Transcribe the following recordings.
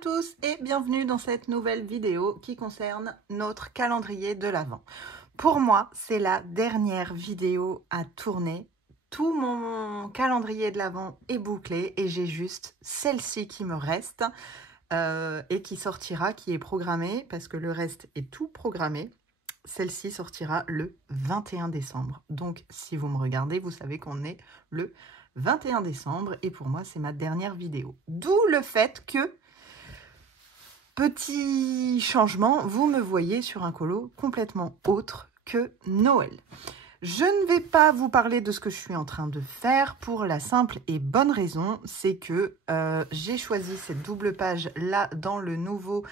tous et bienvenue dans cette nouvelle vidéo qui concerne notre calendrier de l'Avent. Pour moi, c'est la dernière vidéo à tourner. Tout mon calendrier de l'Avent est bouclé et j'ai juste celle-ci qui me reste et qui sortira, qui est programmée parce que le reste est tout programmé. Celle-ci sortira le 21 décembre. Donc, si vous me regardez, vous savez qu'on est le 21 décembre et pour moi, c'est ma dernière vidéo. D'où le fait que, petit changement, vous me voyez sur un colo complètement autre que Noël. Je ne vais pas vous parler de ce que je suis en train de faire pour la simple et bonne raison, c'est que j'ai choisi cette double page là dans le nouveau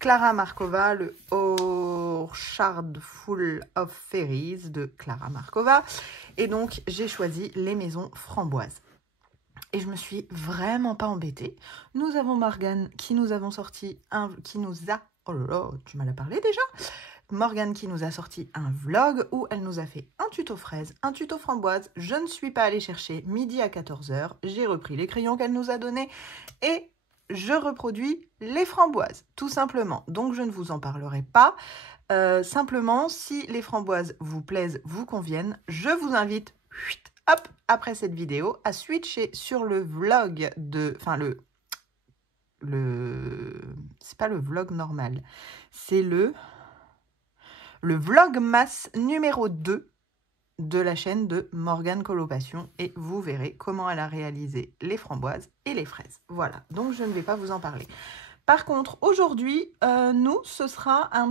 Clara Markova, le Orchard Full of Fairies de Clara Markova. Et donc, j'ai choisi les maisons framboises. Et je me suis vraiment pas embêtée. Nous avons Morgane qui nous avons sorti oh là là, tu m'en as parlé déjà. Morgane qui nous a sorti un vlog où elle nous a fait un tuto fraise, un tuto framboise. Je ne suis pas allée chercher midi à 14 h. J'ai repris les crayons qu'elle nous a donnés et je reproduis les framboises, tout simplement. Donc, je ne vous en parlerai pas. Simplement, si les framboises vous plaisent, vous conviennent, je vous invite, hop, après cette vidéo, à switcher sur le vlog de... Enfin, c'est pas le vlog normal, c'est le vlogmas numéro 2 de la chaîne de Morgane Colocation et vous verrez comment elle a réalisé les framboises et les fraises. Voilà, donc je ne vais pas vous en parler. Par contre, aujourd'hui, ce sera un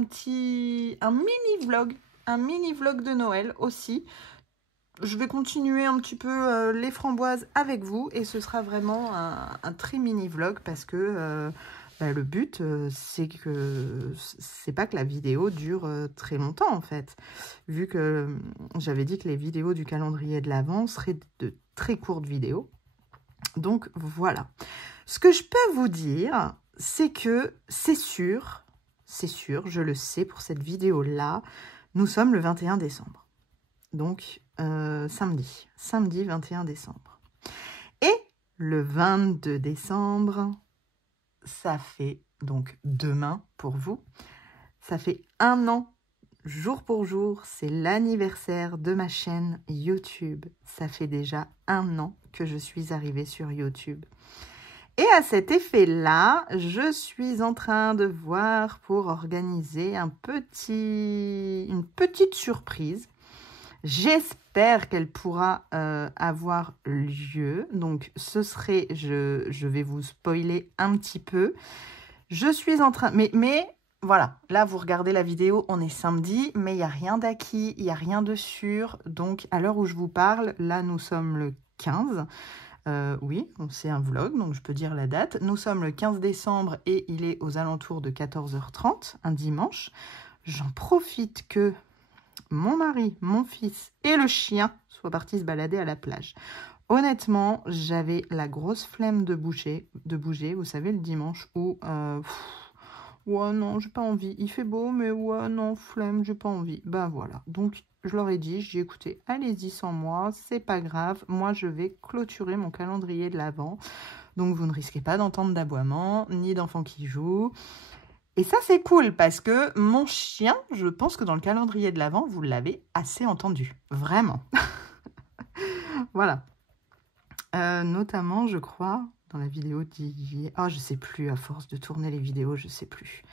mini-vlog de Noël aussi. Je vais continuer un petit peu les framboises avec vous et ce sera vraiment un très mini-vlog parce que le but, c'est pas que la vidéo dure très longtemps en fait. Vu que j'avais dit que les vidéos du calendrier de l'Avent seraient de très courtes vidéos. Donc voilà. Ce que je peux vous dire, c'est que c'est sûr, je le sais pour cette vidéo-là, nous sommes le 21 décembre. Donc, samedi 21 décembre. Et le 22 décembre, ça fait donc demain pour vous, ça fait 1 an, jour pour jour, c'est l'anniversaire de ma chaîne YouTube. Ça fait déjà 1 an que je suis arrivée sur YouTube. Et à cet effet-là, je suis en train de voir pour organiser une petite surprise. J'espère qu'elle pourra avoir lieu. Donc, ce serait, je vais vous spoiler un petit peu. Je suis en train, mais voilà, là, vous regardez la vidéo, on est samedi, mais il n'y a rien d'acquis, il n'y a rien de sûr. Donc, à l'heure où je vous parle, là, nous sommes le 15. Oui, c'est un vlog, donc je peux dire la date. Nous sommes le 15 décembre et il est aux alentours de 14 h 30, un dimanche. J'en profite que mon mari, mon fils et le chien soient partis se balader à la plage. Honnêtement, j'avais la grosse flemme de bouger, vous savez, le dimanche où... ouais, non, j'ai pas envie. Il fait beau, mais ouais, non, flemme, j'ai pas envie. Ben voilà, donc... Je leur ai dit, j'ai écouté, allez-y sans moi, c'est pas grave. Moi, je vais clôturer mon calendrier de l'Avent. Donc, vous ne risquez pas d'entendre d'aboiement, ni d'enfants qui jouent. Et ça, c'est cool parce que mon chien, je pense que dans le calendrier de l'Avent, vous l'avez assez entendu. Vraiment. Voilà. Notamment, je crois, dans la vidéo d'hier... Ah, je sais plus, à force de tourner les vidéos, je sais plus.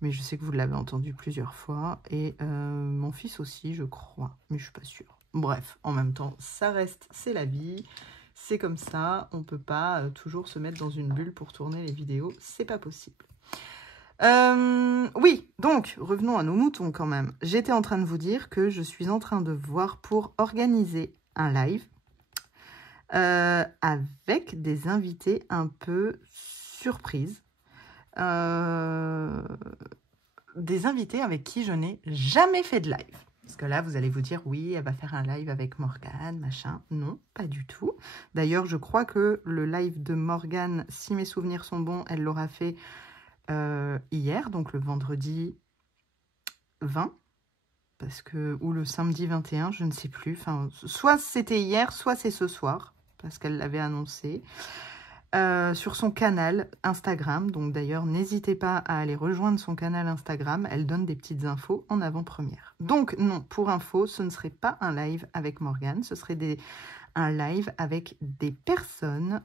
Mais je sais que vous l'avez entendu plusieurs fois. Et mon fils aussi, je crois. Mais je suis pas sûre. Bref, en même temps, ça reste, c'est la vie. C'est comme ça. On peut pas toujours se mettre dans une bulle pour tourner les vidéos. C'est pas possible. Oui, donc, revenons à nos moutons quand même. J'étais en train de vous dire que je suis en train de voir pour organiser un live avec des invités un peu surprises. Des invités avec qui je n'ai jamais fait de live. Parce que là, vous allez vous dire, oui, elle va faire un live avec Morgane, machin. Non, pas du tout. D'ailleurs, je crois que le live de Morgane, si mes souvenirs sont bons, elle l'aura fait hier, donc le vendredi 20. Parce que, ou le samedi 21, je ne sais plus. Enfin, soit c'était hier, soit c'est ce soir, parce qu'elle l'avait annoncé. sur son canal Instagram. Donc d'ailleurs, n'hésitez pas à aller rejoindre son canal Instagram. Elle donne des petites infos en avant-première. Donc non, pour info, ce ne serait pas un live avec Morgane. Ce serait un live avec des personnes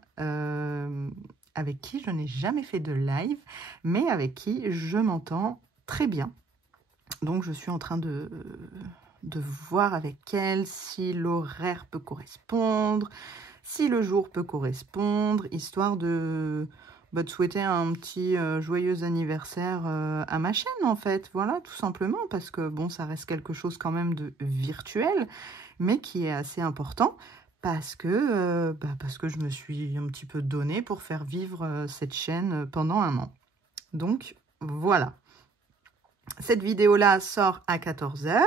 avec qui je n'ai jamais fait de live, mais avec qui je m'entends très bien. Donc je suis en train de voir avec elle si l'horaire peut correspondre, si le jour peut correspondre, histoire de souhaiter un petit joyeux anniversaire à ma chaîne, en fait. Voilà, tout simplement, parce que, bon, ça reste quelque chose quand même de virtuel, mais qui est assez important, parce que je me suis un petit peu donnée pour faire vivre cette chaîne pendant un an. Donc, voilà. Cette vidéo-là sort à 14 h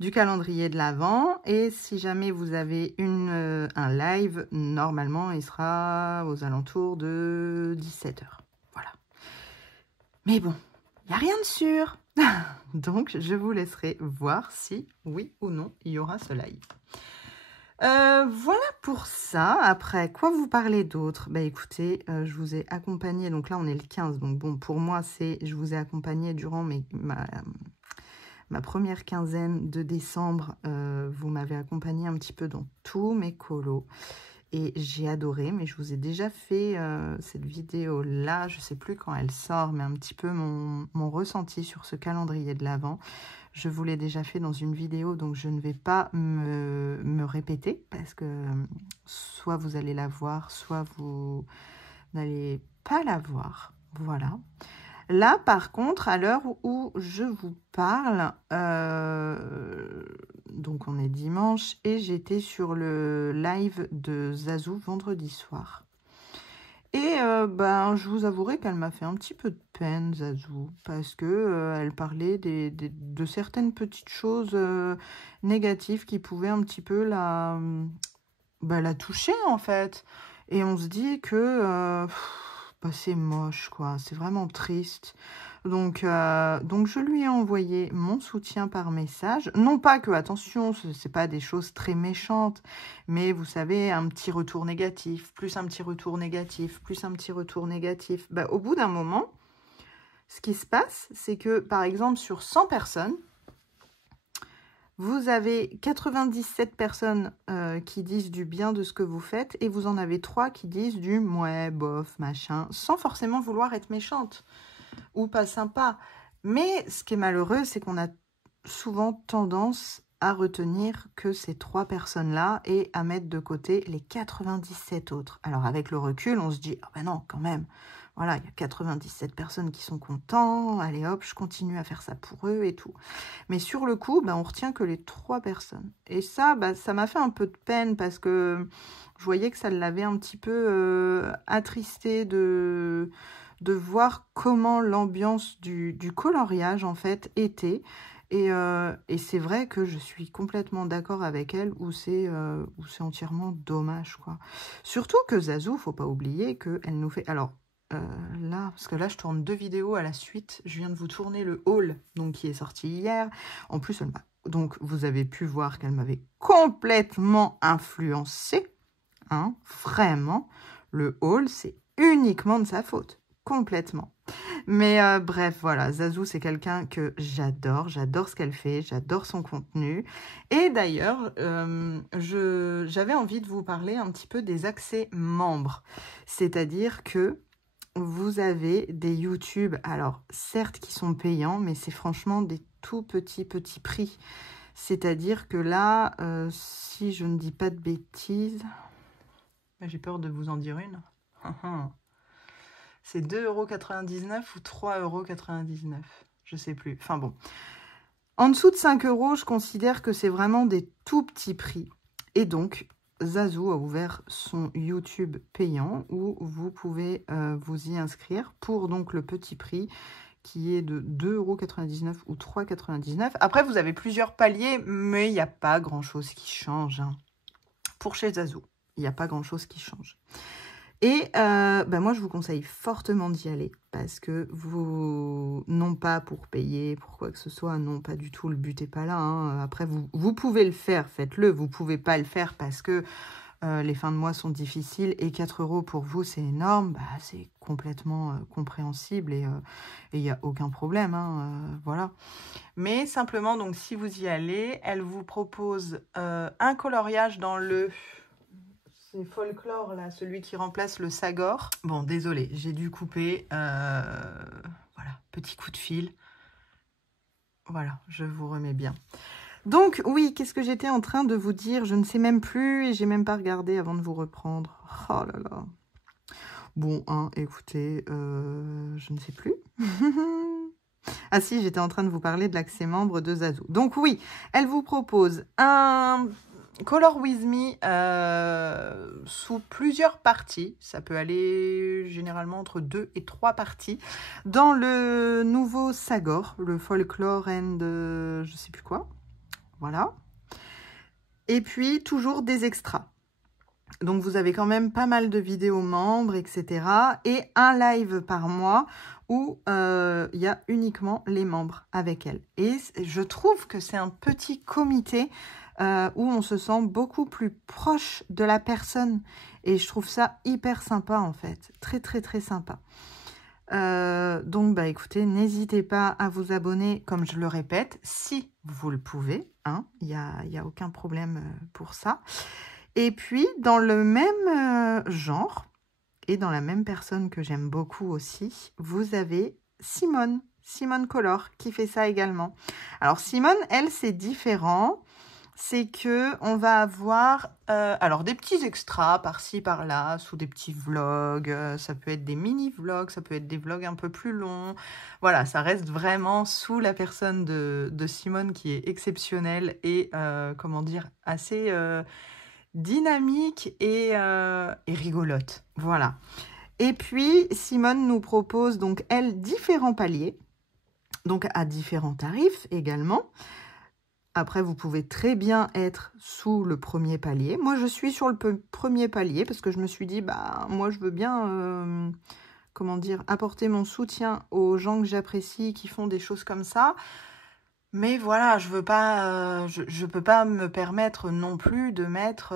du calendrier de l'Avent. Et si jamais vous avez un live, normalement, il sera aux alentours de 17 h. Voilà. Mais bon, il n'y a rien de sûr. Donc, je vous laisserai voir si, oui ou non, il y aura ce live. Voilà pour ça. Après, quoi vous parler d'autre? Bah écoutez, je vous ai accompagné, donc là on est le 15, donc bon, pour moi c'est, je vous ai accompagné durant ma première quinzaine de décembre. Vous m'avez accompagné un petit peu dans tous mes colos et j'ai adoré, mais je vous ai déjà fait cette vidéo là, je sais plus quand elle sort, mais un petit peu mon ressenti sur ce calendrier de l'Avent. Je vous l'ai déjà fait dans une vidéo, donc je ne vais pas me répéter, parce que soit vous allez la voir, soit vous n'allez pas la voir. Voilà. Là, par contre, à l'heure où je vous parle, donc on est dimanche, et j'étais sur le live de Zazou vendredi soir. Et je vous avouerai qu'elle m'a fait un petit peu de peine, Zazou, parce que elle parlait de certaines petites choses négatives qui pouvaient un petit peu la toucher, en fait. Et on se dit que c'est moche, quoi. C'est vraiment triste. Donc je lui ai envoyé mon soutien par message. Non pas que, attention, c'est pas des choses très méchantes, mais vous savez, un petit retour négatif, plus un petit retour négatif, plus un petit retour négatif. Au bout d'un moment, ce qui se passe, c'est que, par exemple, sur 100 personnes, vous avez 97 personnes qui disent du bien de ce que vous faites, et vous en avez 3 qui disent du « ouais, bof, machin », sans forcément vouloir être méchante ou pas sympa. Mais ce qui est malheureux, c'est qu'on a souvent tendance à retenir que ces 3 personnes-là et à mettre de côté les 97 autres. Alors avec le recul, on se dit « ah ben non, quand même, voilà, il y a 97 personnes qui sont contents, allez hop, je continue à faire ça pour eux et tout ». Mais sur le coup, on retient que les 3 personnes. Et ça, ça m'a fait un peu de peine, parce que je voyais que ça l'avait un petit peu attristé de voir comment l'ambiance du coloriage, en fait, était. Et c'est vrai que je suis complètement d'accord avec elle, où c'est entièrement dommage, quoi. Surtout que Zazou, faut pas oublier qu'elle nous fait... Alors, là, parce que là, je tourne 2 vidéos à la suite. Je viens de vous tourner le haul, donc qui est sorti hier. En plus, donc, vous avez pu voir qu'elle m'avait complètement influencée. Hein, vraiment. Le haul, c'est uniquement de sa faute. Complètement. Mais bref, voilà, Zazou, c'est quelqu'un que j'adore. J'adore ce qu'elle fait, j'adore son contenu. Et d'ailleurs, j'avais envie de vous parler un petit peu des accès membres. C'est-à-dire que vous avez des YouTube, alors certes qui sont payants, mais c'est franchement des tout petits prix. C'est-à-dire que là, si je ne dis pas de bêtises, j'ai peur de vous en dire une. C'est 2,99 € ou 3,99 €. Je sais plus. Enfin bon. En dessous de 5 €, je considère que c'est vraiment des tout petits prix. Et donc, Zazou a ouvert son YouTube payant, où vous pouvez vous y inscrire pour donc le petit prix qui est de 2,99 € ou 3,99 €. Après, vous avez plusieurs paliers, mais il n'y a pas grand-chose qui change. Hein. Pour chez Zazou, il n'y a pas grand-chose qui change. Et moi, je vous conseille fortement d'y aller, parce que vous, non pas pour payer, pour quoi que ce soit, non, pas du tout, le but n'est pas là. Hein. Après, vous pouvez le faire, faites-le. Vous ne pouvez pas le faire parce que les fins de mois sont difficiles et 4 € pour vous, c'est énorme, bah, c'est complètement compréhensible et il n'y a aucun problème, hein, voilà. Mais simplement, donc, si vous y allez, elle vous propose un coloriage dans le... C'est Folklore, là, celui qui remplace le Sagor. Bon, désolé, j'ai dû couper. Voilà, petit coup de fil. Voilà, je vous remets bien. Donc, oui, qu'est-ce que j'étais en train de vous dire? Je ne sais même plus et j'ai même pas regardé avant de vous reprendre. Oh là là. Bon, hein, écoutez, je ne sais plus. Ah si, j'étais en train de vous parler de l'accès membre de Zazu. Donc oui, elle vous propose un Color With Me sous plusieurs parties. Ça peut aller généralement entre 2 et 3 parties. Dans le nouveau Sagor, le Folklore and je sais plus quoi. Voilà. Et puis, toujours des extras. Donc, vous avez quand même pas mal de vidéos membres, etc. Et un live par mois où il y a uniquement les membres avec elle. Et je trouve que c'est un petit comité où on se sent beaucoup plus proche de la personne. Et je trouve ça hyper sympa, en fait. Très, très, très sympa. Donc, bah, écoutez, n'hésitez pas à vous abonner, comme je le répète, si vous le pouvez. Hein, il n'y a aucun problème pour ça. Et puis, dans le même genre, et dans la même personne que j'aime beaucoup aussi, vous avez Simone Color, qui fait ça également. Alors, Simone, elle, c'est différent. C'est que on va avoir alors des petits extras par-ci, par-là, sous des petits vlogs. Ça peut être des mini-vlogs, ça peut être des vlogs un peu plus longs. Voilà, ça reste vraiment sous la personne de Simone qui est exceptionnelle et, comment dire, assez... dynamique et rigolote. Voilà. Et puis, Simone nous propose donc, elle, différents paliers, donc à différents tarifs également. Après, vous pouvez très bien être sous le premier palier. Moi, je suis sur le premier palier parce que je me suis dit, bah, moi, je veux bien, comment dire, apporter mon soutien aux gens que j'apprécie qui font des choses comme ça. Mais voilà, je veux pas, je peux pas me permettre non plus de mettre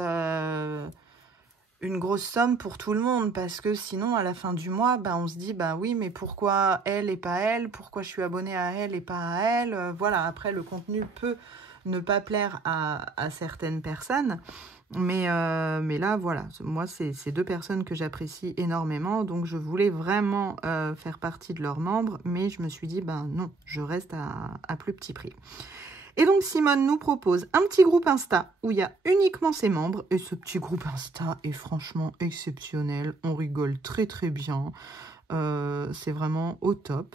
une grosse somme pour tout le monde parce que sinon, à la fin du mois, bah, on se dit, bah oui, mais pourquoi elle et pas elle? Pourquoi je suis abonnée à elle et pas à elle? Voilà, après, le contenu peut ne pas plaire à certaines personnes. Mais là, voilà, moi, c'est deux personnes que j'apprécie énormément. Donc, je voulais vraiment faire partie de leurs membres. Mais je me suis dit, ben non, je reste à plus petit prix. Et donc, Simone nous propose un petit groupe Insta où il y a uniquement ses membres. Et ce petit groupe Insta est franchement exceptionnel. On rigole très, très bien. C'est vraiment au top.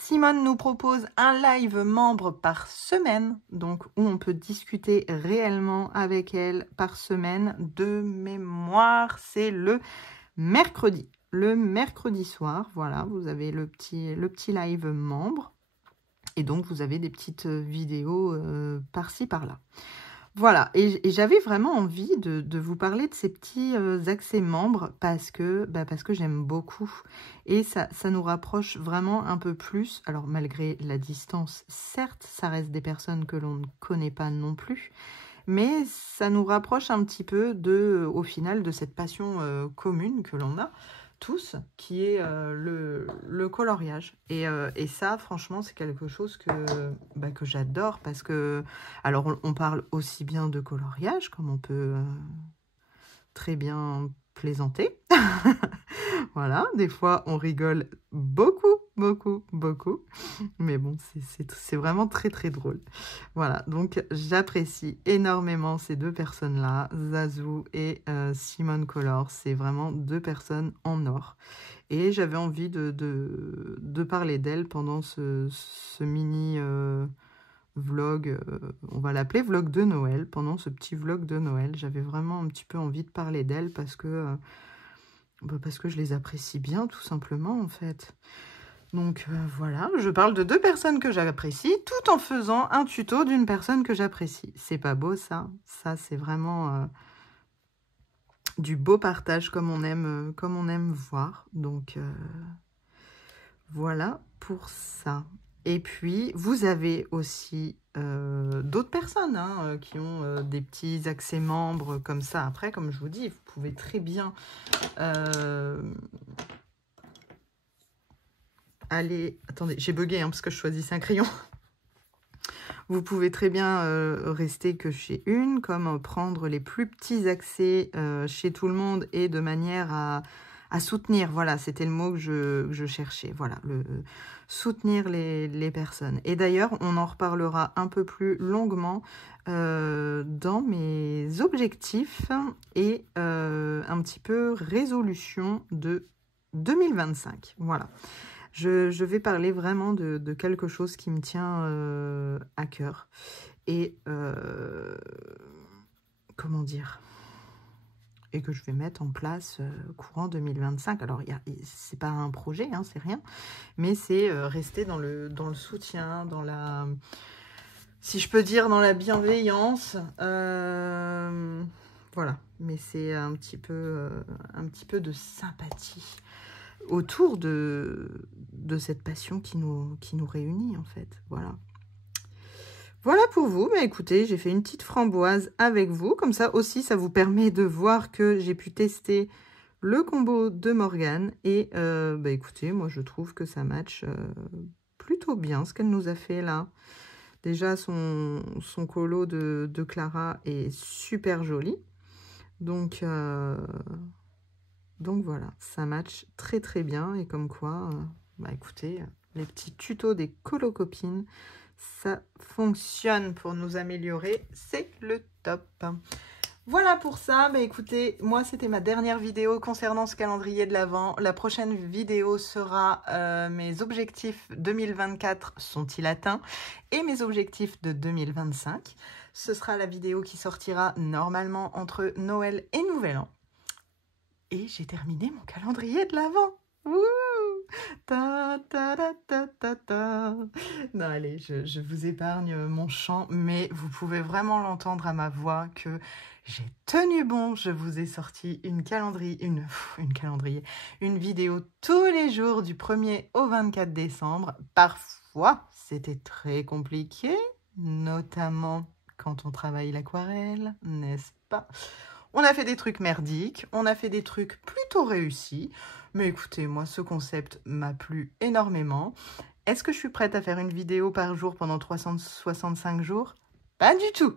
Simone nous propose un live membre par semaine, donc où on peut discuter réellement avec elle par semaine. De mémoire, c'est le mercredi. Le mercredi soir, voilà, vous avez le petit live membre. Et donc, vous avez des petites vidéos par-ci, par-là. Voilà, et j'avais vraiment envie de vous parler de ces petits accès membres parce que j'aime beaucoup. Et ça nous rapproche vraiment un peu plus. Alors, malgré la distance, certes, ça reste des personnes que l'on ne connaît pas non plus. Mais ça nous rapproche un petit peu, au final, de cette passion commune que l'on a tous, qui est le coloriage. Et ça, franchement, c'est quelque chose que j'adore parce que, alors, on parle aussi bien de coloriage, comme on peut très bien plaisanter. Voilà, des fois, on rigole beaucoup, beaucoup, beaucoup. Mais bon, c'est vraiment très, très drôle. Voilà, donc j'apprécie énormément ces deux personnes-là, Zazu et Simone Color. C'est vraiment deux personnes en or. Et j'avais envie de parler d'elles pendant ce mini vlog, on va l'appeler vlog de Noël. Pendant ce petit vlog de Noël, j'avais vraiment un petit peu envie de parler d'elles parce que je les apprécie bien, tout simplement, en fait. Donc, voilà, je parle de deux personnes que j'apprécie, tout en faisant un tuto d'une personne que j'apprécie. C'est pas beau, ça? Ça, c'est vraiment du beau partage, comme on aime voir. Donc, voilà pour ça. Et puis, vous avez aussi d'autres personnes hein, qui ont des petits accès membres comme ça. Après, comme je vous dis, vous pouvez très bien aller... Attendez, j'ai bugué hein, parce que je choisissais un crayon. Vous pouvez très bien rester que chez une, comme prendre les plus petits accès chez tout le monde et de manière à soutenir. Voilà, c'était le mot que je cherchais. Voilà, soutenir les personnes. Et d'ailleurs, on en reparlera un peu plus longuement dans mes objectifs et un petit peu résolution de 2025. Voilà. Je vais parler vraiment de quelque chose qui me tient à cœur. Et comment dire? Et que je vais mettre en place courant 2025. Alors, c'est pas un projet, hein, c'est rien. Mais c'est rester dans le soutien, dans la... Si je peux dire, dans la bienveillance. Voilà. Mais c'est un petit peu de sympathie autour de cette passion qui nous réunit, en fait. Voilà. Voilà pour vous. Mais écoutez, j'ai fait une petite framboise avec vous. Comme ça aussi, ça vous permet de voir que j'ai pu tester le combo de Morgane. Et bah écoutez, moi, je trouve que ça match plutôt bien ce qu'elle nous a fait là. Déjà, son colo de Clara est super joli. Donc voilà, ça match très très bien. Et comme quoi, bah écoutez, les petits tutos des colocopines, ça fonctionne pour nous améliorer. C'est le top. Voilà pour ça. Bah écoutez, moi c'était ma dernière vidéo concernant ce calendrier de l'Avent. La prochaine vidéo sera mes objectifs 2024 sont-ils atteints et mes objectifs de 2025. Ce sera la vidéo qui sortira normalement entre Noël et Nouvel An. Et j'ai terminé mon calendrier de l'Avent. Ta, ta, ta, ta, ta, ta. Non, allez, je vous épargne mon chant, mais vous pouvez vraiment l'entendre à ma voix que j'ai tenu bon. Je vous ai sorti une vidéo tous les jours du 1er au 24 décembre. Parfois, c'était très compliqué, notamment quand on travaille l'aquarelle, n'est-ce pas ? On a fait des trucs merdiques, on a fait des trucs plutôt réussis. Mais écoutez, moi, ce concept m'a plu énormément. Est-ce que je suis prête à faire une vidéo par jour pendant 365 jours? Pas du tout.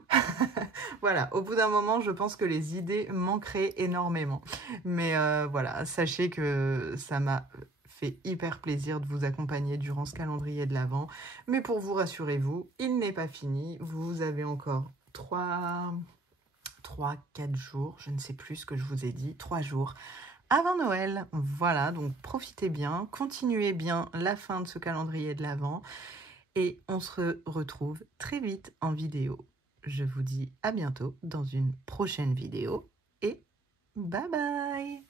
Voilà, au bout d'un moment, je pense que les idées manqueraient énormément. Mais voilà, sachez que ça m'a fait hyper plaisir de vous accompagner durant ce calendrier de l'Avent. Mais pour vous, rassurez-vous, il n'est pas fini. Vous avez encore 3, 4 jours, je ne sais plus ce que je vous ai dit, 3 jours avant Noël. Voilà, donc profitez bien, continuez bien la fin de ce calendrier de l'Avent et on se retrouve très vite en vidéo. Je vous dis à bientôt dans une prochaine vidéo et bye bye!